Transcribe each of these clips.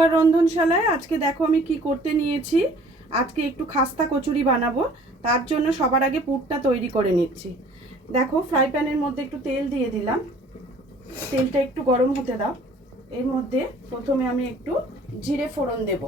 রূপার রন্ধনশালায় আজকে দেখো আমি কি করতে নিয়েছি। আজকে একটু খাস্তা কচুরি বানাবো, তার জন্য সবার আগে পুরটা তৈরি করে নিচ্ছি। দেখো ফ্রাই প্যানের মধ্যে একটু তেল দিয়ে দিলাম, তেলটা একটু গরম হতে দাও। এর মধ্যে প্রথমে আমি একটু জিরে ফোড়ন দেব।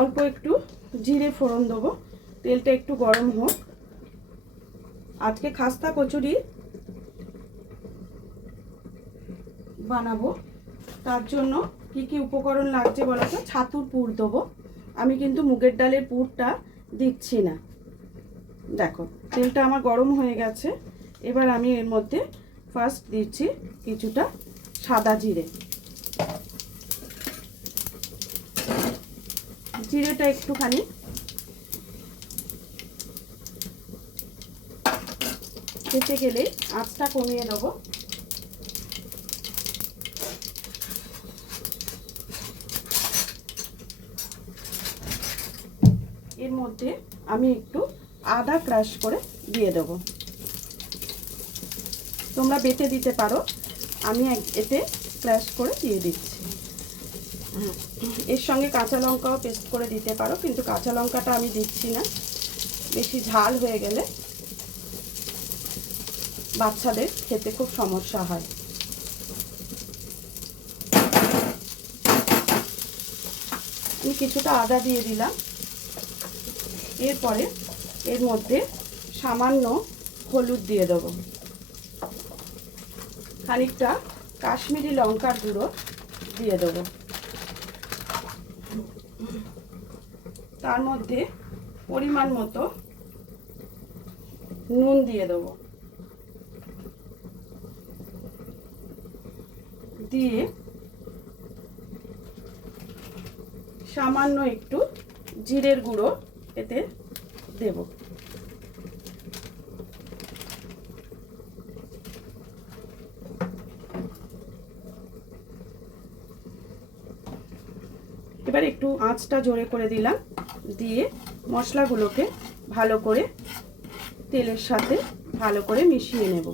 অল্প একটু জিরে ফোড়ন দেবো, তেলটা একটু গরম হোক। আজকে খাস্তা কচুরি বানাবো, তার জন্য কি কি উপকরণ লাগছে বলো তো। ছাতুর পুর দেবো, আমি কিন্তু মুগের ডালের পুরটা দিচ্ছি না। দেখো তেলটা আমার গরম হয়ে গেছে। এবার আমি এর মধ্যে ফার্স্ট দিচ্ছি কিছুটা সাদা জিরে। জিরেটা একটুখানি খেতে গেলে আঁচটা কমিয়ে দেবো। এর মধ্যে আমি একটু আদা ক্রাশ করে দিয়ে দেবো, তোমরা বেটে দিতে পারো, আমি এতে ক্রাশ করে দিয়ে দিচ্ছি। এর সঙ্গে কাঁচা লঙ্কাও পেস্ট করে দিতে পারো, কিন্তু কাঁচা লঙ্কাটা আমি দিচ্ছি না, বেশি ঝাল হয়ে গেলে বাচ্চাদের খেতে খুব সমস্যা হয়। আমি কিছুটা আদা দিয়ে দিলাম। এরপরে এর মধ্যে সামান্য হলুদ দিয়ে দেবো, খানিকটা কাশ্মীরি লঙ্কার গুঁড়ো দিয়ে দেবো, তার মধ্যে পরিমাণ মতো নুন দিয়ে দেবো, দিয়ে সামান্য একটু জিরের গুঁড়ো এতে দেব। এবার একটু আঁচটা জোরে করে দিলাম, দিয়ে মশলাগুলোকে ভালো করে তেলের সাথে ভালো করে মিশিয়ে নেব।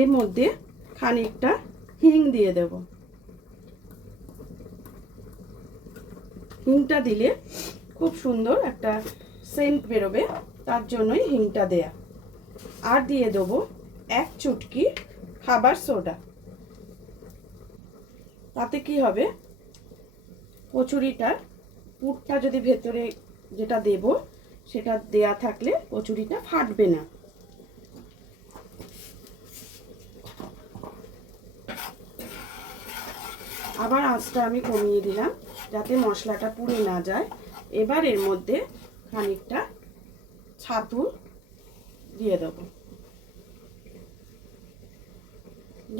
এর মধ্যে খানিকটা হিং দিয়ে দেব। হিংটা দিলে খুব সুন্দর একটা সেন্ট বেরোবে, তার জন্যই হিংটা দেয়া। আর দিয়ে দেবো এক চুটকি খাবার সোডা। তাতে কি হবে, কচুরিটার পুরটা যদি ভেতরে যেটা দেব সেটা দেয়া থাকলে কচুরিটা ফাটবে না। আবার আঁচটা আমি কমিয়ে দিলাম যাতে মশলাটা পুড়ে না যায়। এবার এর মধ্যে খানিকটা ছাতু দিয়ে দেবো,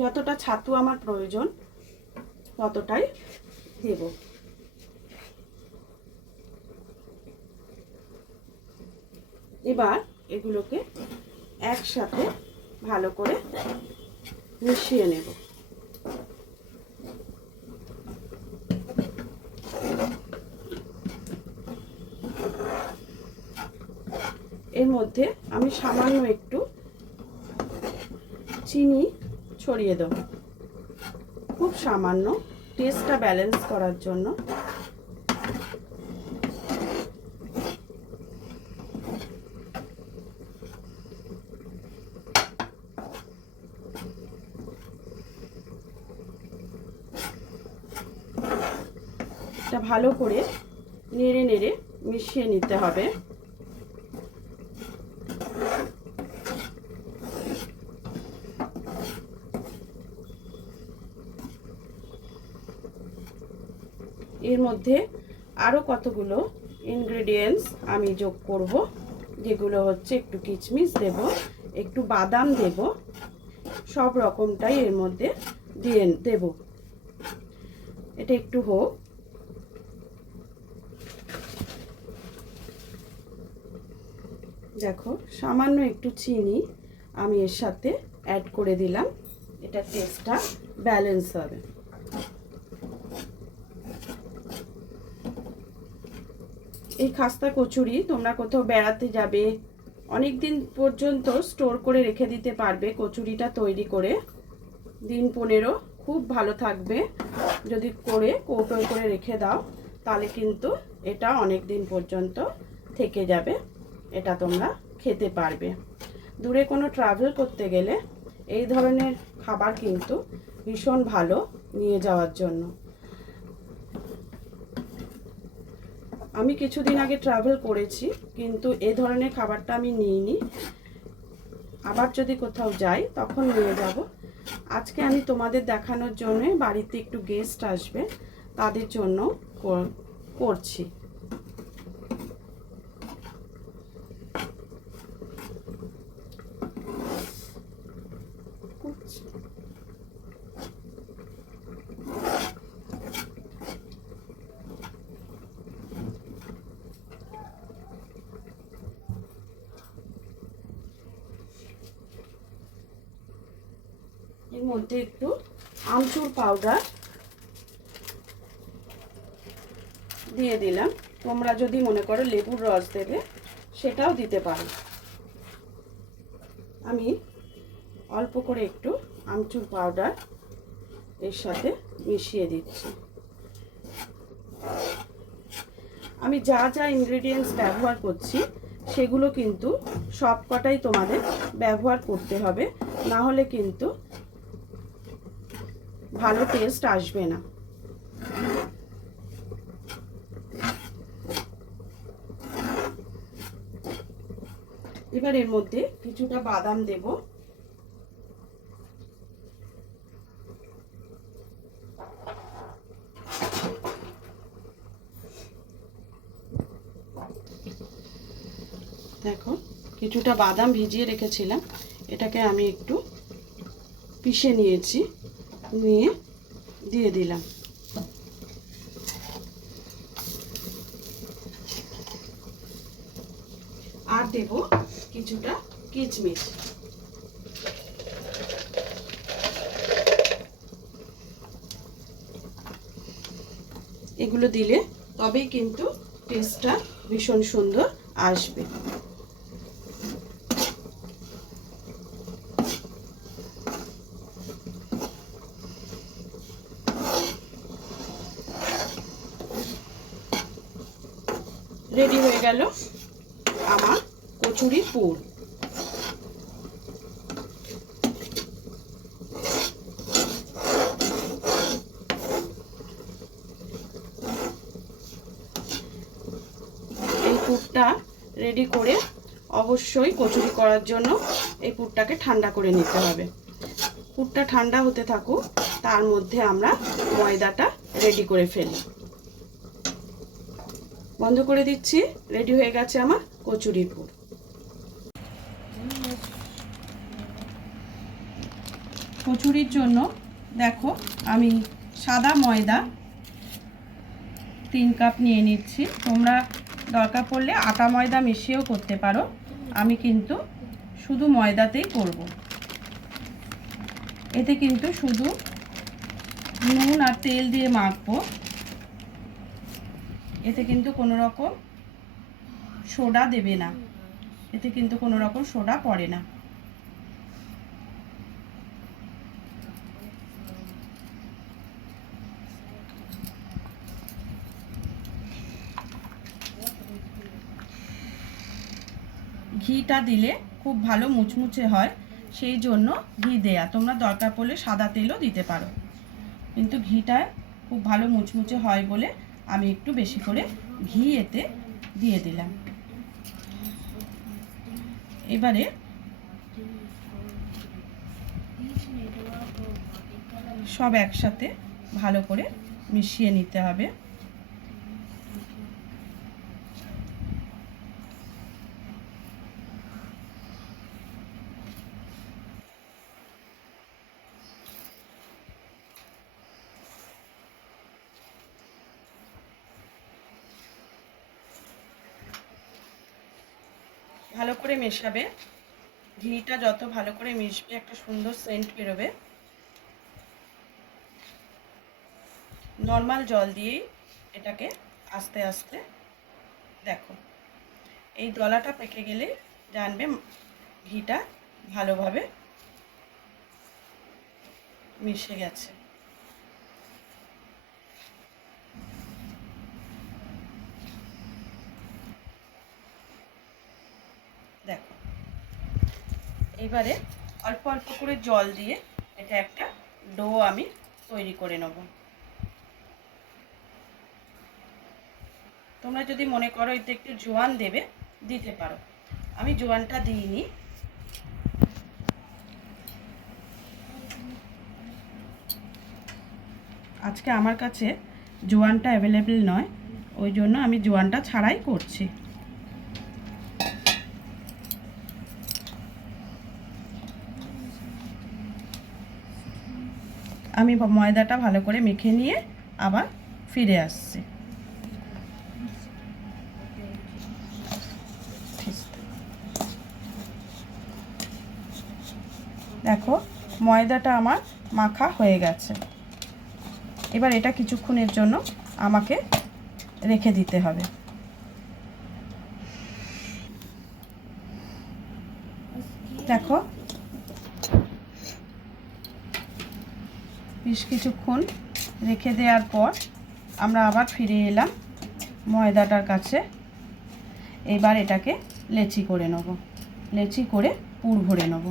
যতটা ছাতু আমার প্রয়োজন ততটাই দেব। এবার এগুলোকে একসাথে ভালো করে মিশিয়ে নেব। এর মধ্যে আমি সামান্য একটু চিনি ছড়িয়ে দেব, খুব সামান্য, টেস্টটা ব্যালেন্স করার জন্য। এটা ভালো করে নেড়ে নেড়ে মিশিয়ে নিতে হবে। এর মধ্যে আরও কতগুলো ইনগ্রেডিয়েন্টস আমি যোগ করব, যেগুলো হচ্ছে একটু কিশমিশ দেব, একটু বাদাম দেব, সব রকমটাই এর মধ্যে দিয়ে দেব। এটা একটু হোক। দেখো সামান্য একটু চিনি আমি এর সাথে অ্যাড করে দিলাম, এটা টেস্টটা ব্যালেন্স হবে। এই খাস্তা কচুরি তোমরা কোথাও বেড়াতে যাবে, অনেক দিন পর্যন্ত স্টোর করে রেখে দিতে পারবে। কচুরিটা তৈরি করে দিন 15 খুব ভালো থাকবে। যদি করে কৌটোয় করে রেখে দাও তাহলে কিন্তু এটা অনেক দিন পর্যন্ত থেকে যাবে, এটা তোমরা খেতে পারবে। দূরে কোনো ট্রাভেল করতে গেলে এই ধরনের খাবার কিন্তু ভীষণ ভালো নিয়ে যাওয়ার জন্য। আমি কিছুদিন আগে ট্রাভেল করেছি, কিন্তু এই ধরনের খাবারটা আমি নিইনি। আবার যদি কোথাও যাই তখন নিয়ে যাব। আজকে আমি তোমাদের দেখানোর জন্য বাড়িতে একটু গেস্ট আসবে, তাদের জন্য করছি। এর মধ্যে একটু আমচুর পাউডার দিয়ে দিলাম। তোমরা যদি মনে করো লেবুর রস দেবে সেটাও দিতে পারো। আমি অল্প করে একটু আমচুর পাউডার এর সাথে মিশিয়ে দিচ্ছি। আমি যা যা ইনগ্রেডিয়েন্টস ব্যবহার করছি সেগুলো কিন্তু সব কটাই তোমাদের ব্যবহার করতে হবে, না হলে কিন্তু ভালো টেস্ট আসবে না। এবার এর মধ্যে কিছুটা বাদাম দেব। দেখো কিছুটা বাদাম ভিজিয়ে রেখেছিলাম, এটাকে আমি একটু পিষে নিয়েছি, নিয়ে দিয়ে দিলাম। আর দেব কিছুটা কিশমিশ। এগুলো দিলে তবেই কিন্তু টেস্টটা ভীষণ সুন্দর আসবে। রেডি হয়ে গেল আমার কচুরির পুর। এই পুরটা রেডি করে অবশ্যই কচুরি করার জন্য এই পুরটাকে ঠান্ডা করে নিতে হবে। পুরটা ঠান্ডা হতে থাকুক, তার মধ্যে আমরা ময়দাটা রেডি করে ফেলি। বন্ধ করে দিচ্ছি। রেডি হয়ে গেছে আমার কচুরির পুর। কচুরির জন্য দেখো আমি সাদা ময়দা 3 কাপ নিয়ে নিচ্ছি। তোমরা দরকার পড়লে আটা ময়দা মিশিয়েও করতে পারো, আমি কিন্তু শুধু ময়দাতেই করব। এতে কিন্তু শুধু নুন আর তেল দিয়ে মাখবো, এতে কিন্তু কোনো রকম সোডা দেবে না, এতে কিন্তু কোনো রকম সোডা পড়ে না। ঘিটা দিলে খুব ভালো মুচমুচে হয়, সেই জন্য ঘি দেয়া। তোমরা দরকার পড়লে সাদা তেলও দিতে পারো, কিন্তু ঘিটা খুব ভালো মুচমুচে হয় বলে আমি একটু বেশি করে ঘি এতে দিয়ে দিলাম। এবারে সব একসাথে ভালো করে মিশিয়ে নিতে হবে। ভালো করে মেশাবে, ঘিটা যত ভালো করে মিশবে একটা সুন্দর সেন্ট বেরোবে। নর্মাল জল দিয়েই এটাকে আস্তে আস্তে দেখো এই দলাটা পেকে গেলে জানবে ঘিটা ভালোভাবে মিশে গেছে। দেখো এবারে অল্প অল্প করে জল দিয়ে এটা একটা ডো আমি তৈরি করে নেব। তোমরা যদি মনে করো এতে একটু জোয়ান দেবে দিতে পারো, আমি জোয়ানটা দিইনি। আজকে আমার কাছে জোয়ানটা অ্যাভেলেবেল নয়, ওই জন্য আমি জোয়ানটা ছাড়াই করছি। আমি ময়দাটা ভালো করে মেখে নিয়ে আবার ফিরে আসছি। দেখো ময়দাটা আমার মাখা হয়ে গেছে। এবার এটা কিছুক্ষণের জন্য আমাকে রেখে দিতে হবে। দেখো বেশ কিছুক্ষণ রেখে দেওয়ার পর আমরা আবার ফিরে এলাম ময়দাটার কাছে। এবার এটাকে লেচি করে নেব, লেচি করে পুর ভরে নেব।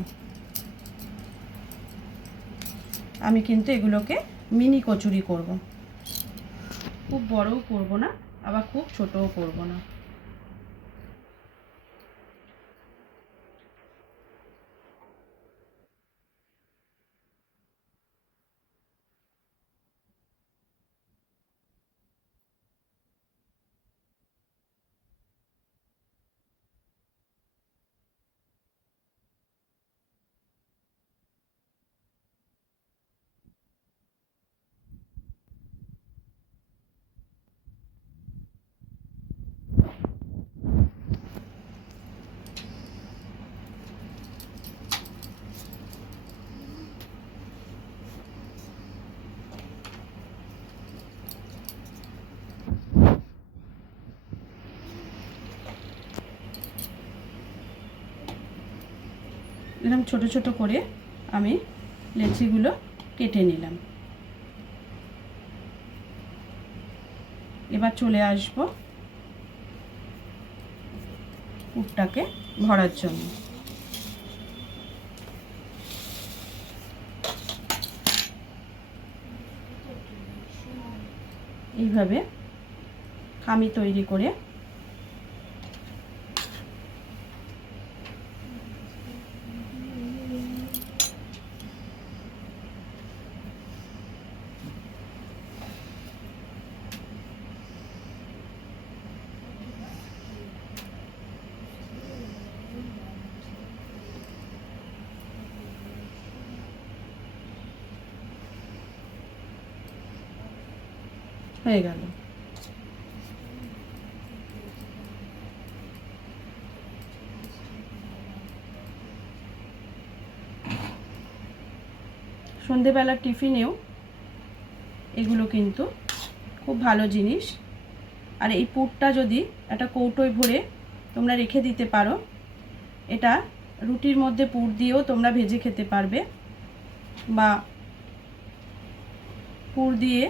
আমি কিন্তু এগুলোকে মিনি কচুরি করব, খুব বড়ও করব না আবার খুব ছোটও করব না। এরকম ছোট ছোট করে আমি লেচিগুলো কেটে নিলাম। এবার চলে আসবো পুরটাকে ভরার জন্য। এইভাবে খামি তৈরি করে হয়ে গেল। সন্ধেবেলার টিফিনেও এগুলো কিন্তু খুব ভালো জিনিস। আর এই পুরটা যদি একটা কৌটোয় ভরে তোমরা রেখে দিতে পারো, এটা রুটির মধ্যে পুর দিয়েও তোমরা ভেজে খেতে পারবে, বা পুর দিয়ে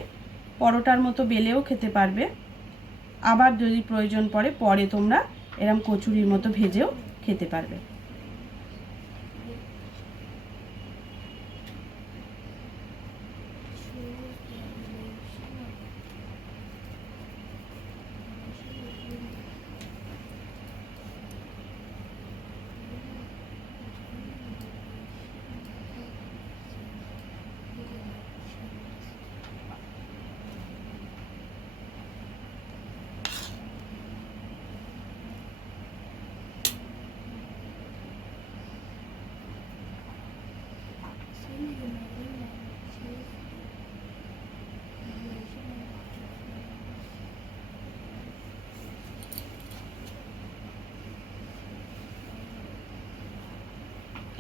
পরোটার মতো বেলেও খেতে পারবে। আবার যদি প্রয়োজন পড়ে পরে তোমরা এরম কচুরির মতো ভেজেও খেতে পারবে।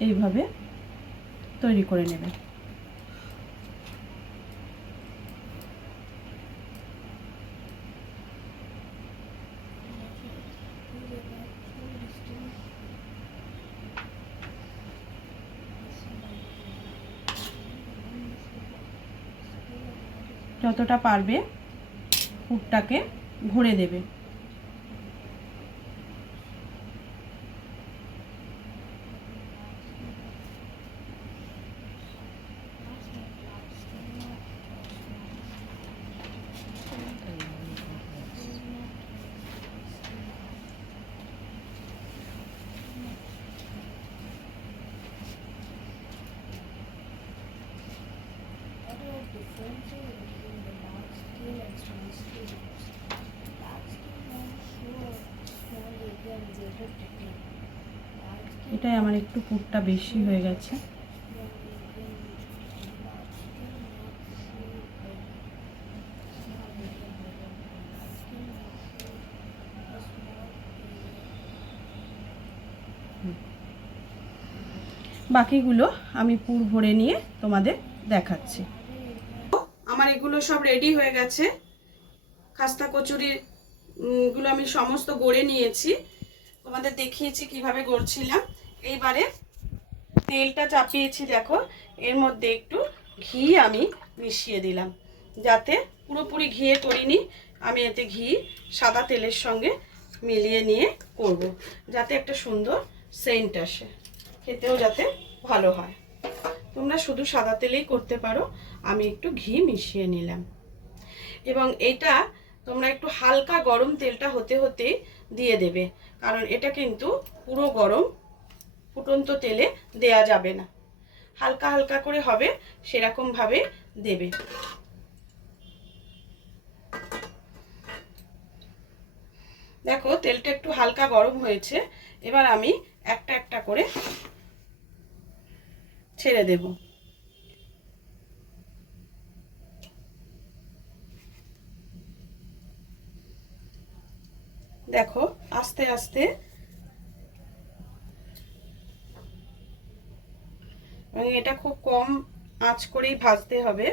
এইভাবে তৈরি করে নেবে। যতটা পারবে পুরটাকে ভরে দেবে। এটাই আমার একটু পুরটা বেশি হয়ে গেছে। বাকিগুলো আমি পুর ভরে নিয়ে তোমাদের দেখাচ্ছি। আমার এগুলো সব রেডি হয়ে গেছে। খাস্তা কচুরি গুলো আমি সমস্ত গড়ে নিয়েছি, তোমাদের দেখিয়েছি কিভাবে গড়ছিলাম। এইবারে তেলটা চাপিয়েছি, দেখো এর মধ্যে একটু ঘি আমি মিশিয়ে দিলাম, যাতে পুরোপুরি ঘিয়ে করিনি আমি, এতে ঘি সাদা তেলের সঙ্গে মিলিয়ে নিয়ে করব, যাতে একটা সুন্দর সেন্ট আসে, খেতেও যাতে ভালো হয়। তোমরা শুধু সাদা তেলেই করতে পারো, আমি একটু ঘি মিশিয়ে নিলাম। এবং এটা তোমরা একটু হালকা গরম তেলটা হতে হতে দিয়ে দেবে, কারণ এটা কিন্তু পুরো গরম ফুটন্ত তেলে দেয়া যাবে না, হালকা হালকা করে হবে সেরকম ভাবে দেবে। দেখো তেলটা একটু হালকা গরম হয়েছে, এবার আমি একটা একটা করে ছেড়ে দেব। দেখো আস্তে আস্তে, এবং এটা খুব কম আঁচ করেই ভাজতে হবে।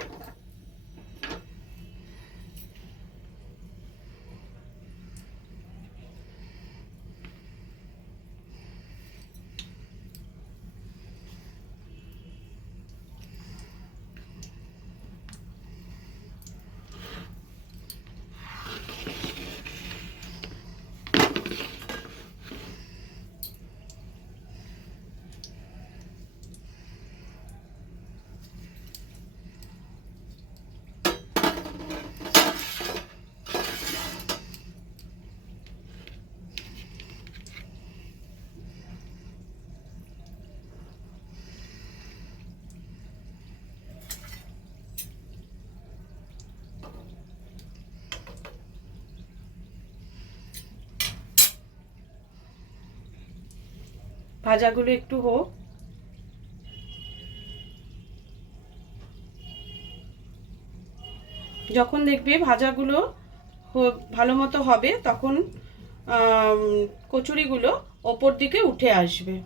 ভাজাগুলো একটু হোক, যখন দেখবে ভাজাগুলো ভালো মতো হবে তখন কচুরিগুলো ওপর দিকে উঠে আসবে।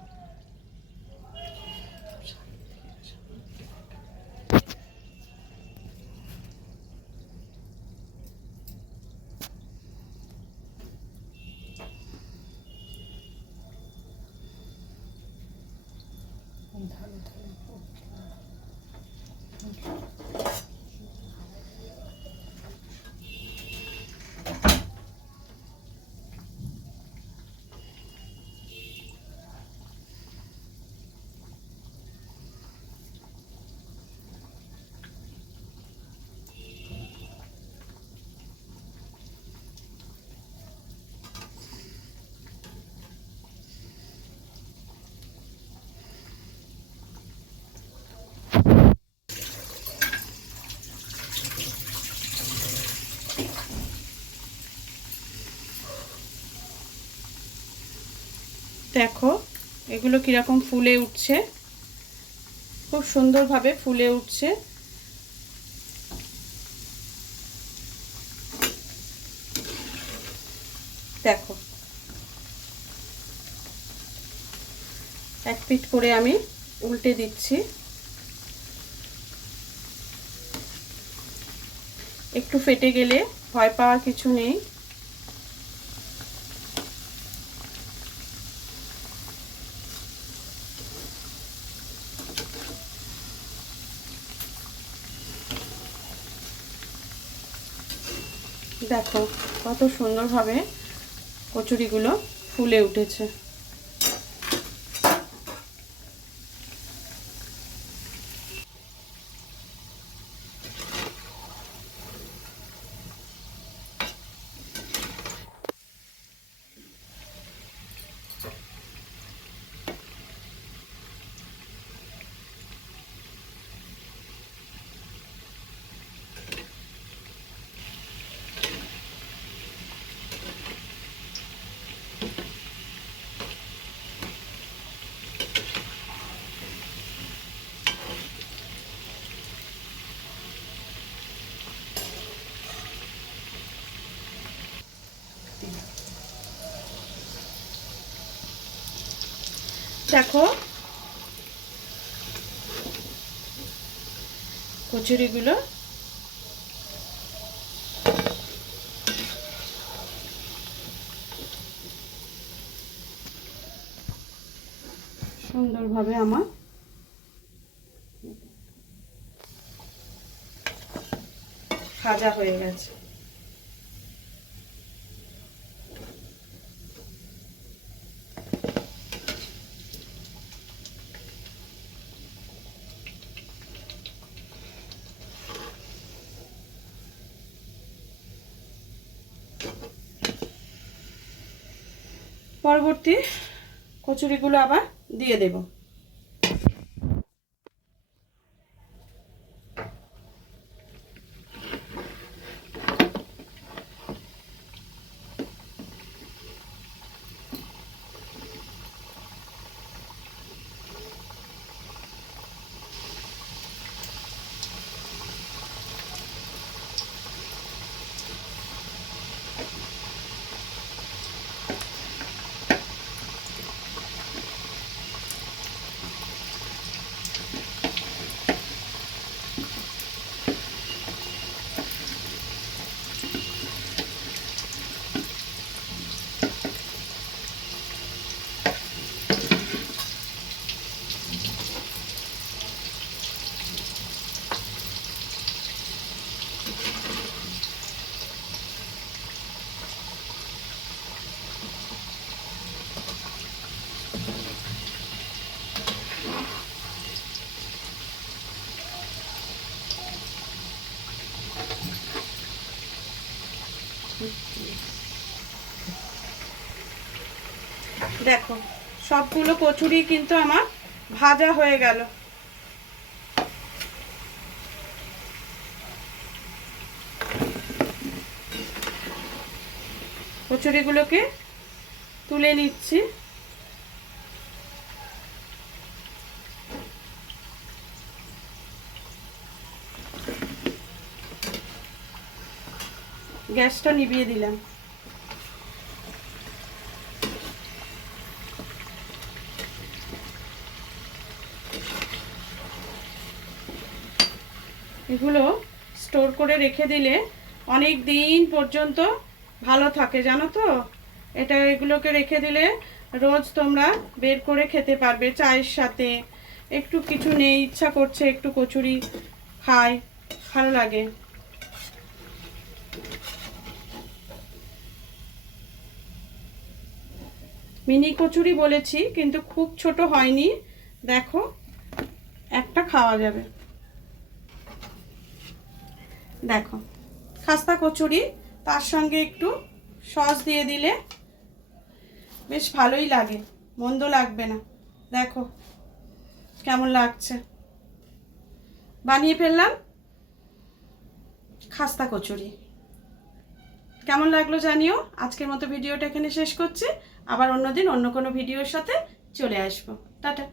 দেখো এগুলো কিরকম ফুলে উঠছে, খুব সুন্দরভাবে ফুলে উঠছে। দেখো এক পিঠ করে আমি উল্টে দিচ্ছি, একটু ফেটে গেলে ভয় পাওয়ার কিছু নেই। দেখো কত সুন্দরভাবে কচুরিগুলো ফুলে উঠেছে। দেখো কচুরিগুলো সুন্দরভাবে আমার ভাজা হয়ে গেছে। পরবর্তী কচুরিগুলো আবার দিয়ে দেব। দেখো সবগুলো কচুরি কিন্তু আমার ভাজা হয়ে গেল। কচুরিগুলোকে তুলে নিচ্ছি। গ্যাসটা নিভিয়ে দিলাম। এগুলো স্টোর করে রেখে দিলে অনেক দিন পর্যন্ত ভালো থাকে, জানো তো। এগুলোকে রেখে দিলে রোজ তোমরা বের করে খেতে পারবে চায়ের সাথে। একটু কিছু নেই, ইচ্ছা করছে একটু কচুরি খাই, ভালো লাগে। মিনি কচুরি বলেছি কিন্তু খুব ছোট হয়নি। দেখো একটা খাওয়া যাবে। দেখো খাস্তা কচুরি, তার সঙ্গে একটু সস দিয়ে দিলে বেশ ভালোই লাগে, মন্দ লাগবে না। দেখো কেমন লাগছে। বানিয়ে ফেললাম খাস্তা কচুরি। কেমন লাগলো জানিও। আজকের মতো ভিডিওটা এখানে শেষ করছি। আবার অন্যদিন অন্য কোনো ভিডিওর সাথে চলে আসবো। টাটা।